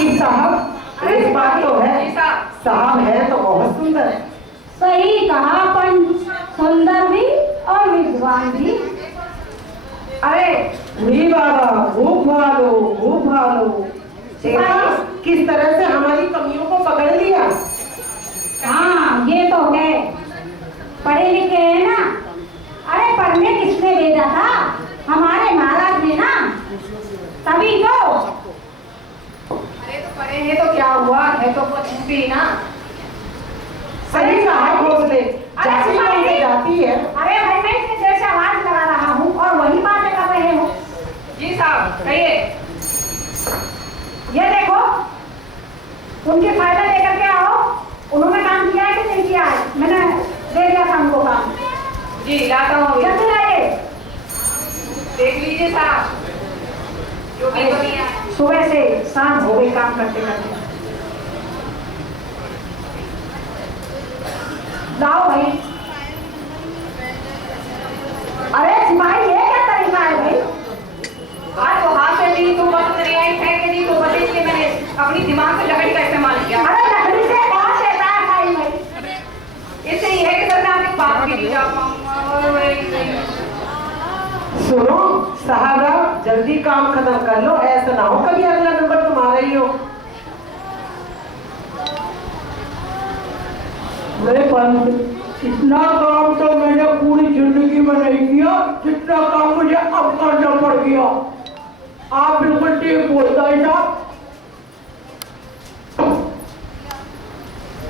वकील साहब, एक बात तो है, साहब है तो बहुत सुंदर। सही कहा पंच, सुंदर भी और विद्वान भी। अरे नहीं बाबा, खूब भालो, खूब भालो। देखा किस तरह से हमारी कमियों को पकड़ लिया। हाँ ये तो है, पढ़े लिखे है ना। अरे पढ़ने किसने भेजा था? हमारे महाराज ने ना, तभी तो। अरे तो पढ़े हैं तो क्या हुआ, है तो कुछ भी ना। सही साहब घोंसले जाती है, जाती है। अरे भाई मैं इतनी देर से आवाज लगा रहा हूँ और वही बातें कर रहे हो। जी साहब कहिए। ये देखो, उनके फायदा लेकर के आओ। उन्होंने काम किया है कि नहीं किया है? मैंने दे दिया था उनको काम। जी लाता हूँ, जल्दी लाइए। देख लीजिए साहब जो भी बनी है। सुबह से शाम हो गई काम करते करते। लाओ भाई। अरे सिपाही ये क्या तरीका है भाई? आज तो हाथ से दी तो बस रियाई फेंक के दी तो बस इसलिए मैंने अपनी दिमाग से लकड़ी का इस्तेमाल किया। अरे लकड़ी से कौन से पैर खाई भाई? इससे ये है कि सर मैं आपकी बात भी नहीं जा पाऊंगा। सुनो साहबा, जल्दी काम खत्म कर लो, ऐसा ना हो कभी अगला नंबर तुम्हारा ही हो। मेरे पंत, इतना काम तो मैंने पूरी जिंदगी में नहीं किया जितना काम मुझे अब करना पड़ गया। आप बिल्कुल ठीक बोलता है साहब।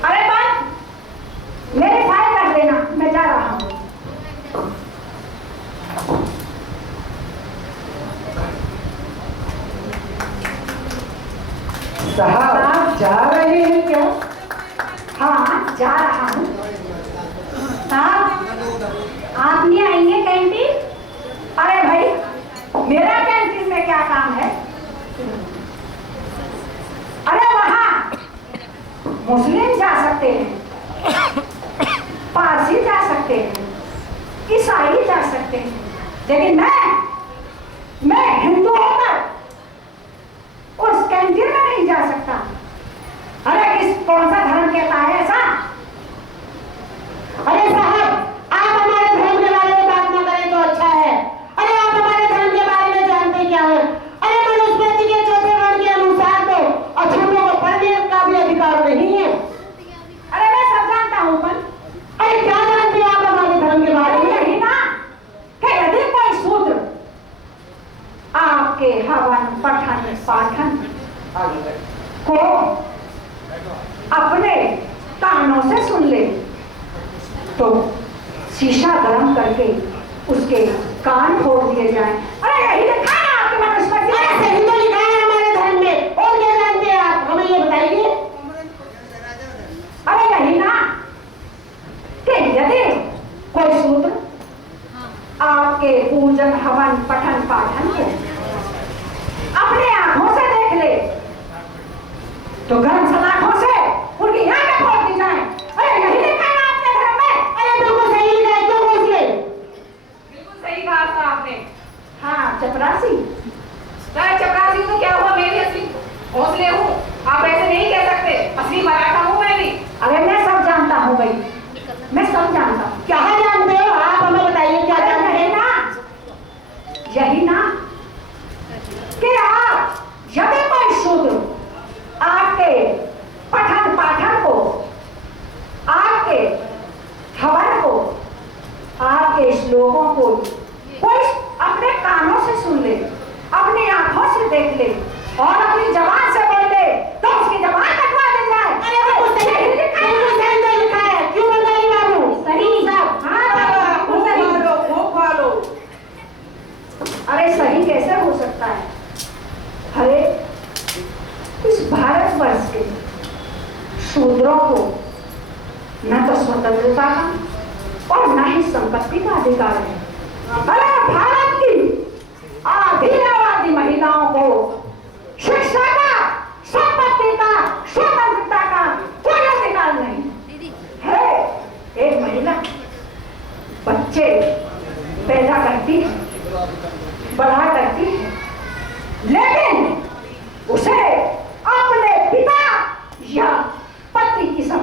अरे बस मेरे फाइल रख देना, मैं जा रहा हूँ। साहब जा रहे हैं क्या? हाँ जा रहा हूँ। साहब आप नहीं आएंगे कैंटीन? अरे भाई मेरा कैंटीन में क्या काम है? अरे वहाँ मुस्लिम जा सकते हैं, पारसी जा सकते हैं, ईसाई जा सकते हैं, लेकिन मैं हिंदू होकर उस कैंटीन में नहीं जा सकता। अरे किस कौन सा धर्म कहता है ऐसा? अरे साहब आप हमारे धर्म के बारे में बात ना करें तो अच्छा है। अरे आप हमारे धर्म के बारे में जानते क्या है? अरे मनुस्मृति के चौथे वर्ण के अनुसार तो अछूतों को पढ़ने का भी अधिकार नहीं है। अरे मैं सब जानता हूँ पर अरे क्या जानते हैं आप हमारे धर्म के बारे में? यही ना कि यदि कोई शूद्र आपके हवन पठन पाठन को अपने कानों से सुन ले तो शीशा गर्म करके उसके कान फोड़ दिए जाएं। अरे यही लिखा है आपके मनुस्मृति में। अरे सही तो लिखा है हमारे धर्म में। और क्या जानते हैं आप, हमें ये बताइए। अरे यही ना कि यदि कोई शूद्र आपके पूजन हवन पठन पाठन को अपने आंखों से देख ले तो गर्म सलाखों से उनकी आंखें फोड़ दी जाए। अरे यही लिखा है आपके धर्म में। अरे बिल्कुल सही लिखा है, क्यों घोंसले? बिल्कुल सही कहा था आपने। हाँ चपरासी। चाहे चपरासी तो क्या हुआ, मैं भी असली घोंसले हूँ। आप ऐसे नहीं कह सकते, असली मराठा हूँ मैं भी। अरे मैं सब जानता हूँ भाई, मैं सब जानता हूँ। क्या जानते हो आप, हमें बताइए क्या जानते यही हैं? ना, यही ना कि आप यदि कोई शूद्र आपके पठन पाठन को, आपके हवन को, आपके श्लोकों को कोई अपने कानों से सुन ले, अपनी आंखों से देख ले और अपनी जबान से बोल ले तो उसकी जबान कटवा दी जाए। अरे वो सही लिखा है, क्यों बताइए बाबू? सही साहब। हाँ खूब भालो, खूब भालो। अरे सही कैसे हो सकता है? अरे इस भारतवर्ष के शूद्रों को न तो स्वतंत्रता का और न ही संपत्ति का अधिकार है। अरे भारत की आदिवासी महिलाओं को शिक्षा का, संपत्ति का, स्वतंत्रता का कोई अधिकार नहीं है। एक महिला बच्चे पैदा करती है, बड़ा करती है, लेकिन उसे अपने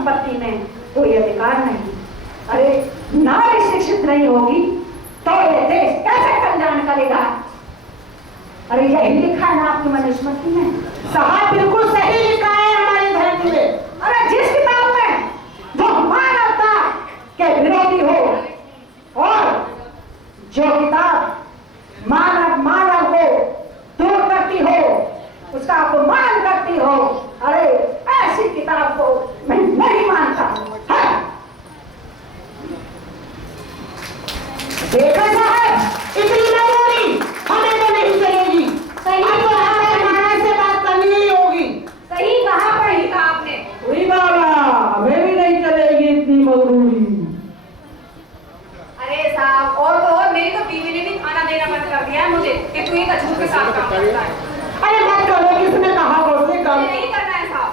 संपत्ति में कोई अधिकार नहीं। अरे नारी शिक्षित नहीं होगी तो ये देश कैसे कल्याण करेगा? अरे यही लिखा है ना आपकी मनुस्मृति में। साहब बिल्कुल सही लिखा है हमारे धर्म में। अरे जिस किताब में जो मानवता के विरोधी हो और जो किताब मानव को दूर करती हो, उसका अपमान करती हो, अरे ऐसी किताब को मैं नहीं मानता। हाँ। देखा साहब इतनी मजबूरी हमें तो नहीं चलेगी। सही अब तो हमें महाराज से बात करनी ही होगी। सही कहा, पढ़ी कहा आपने। वही बाबा, हमें भी नहीं चलेगी इतनी मगरूरी। अरे साहब, और तो और मेरी तो बीवी ने भी खाना देना बंद कर दिया है मुझे कि तू एक अछूत के साथ काम करता है। अरे मत करो, किसने कहा उसने मुझे कहा। नहीं करना है साहब।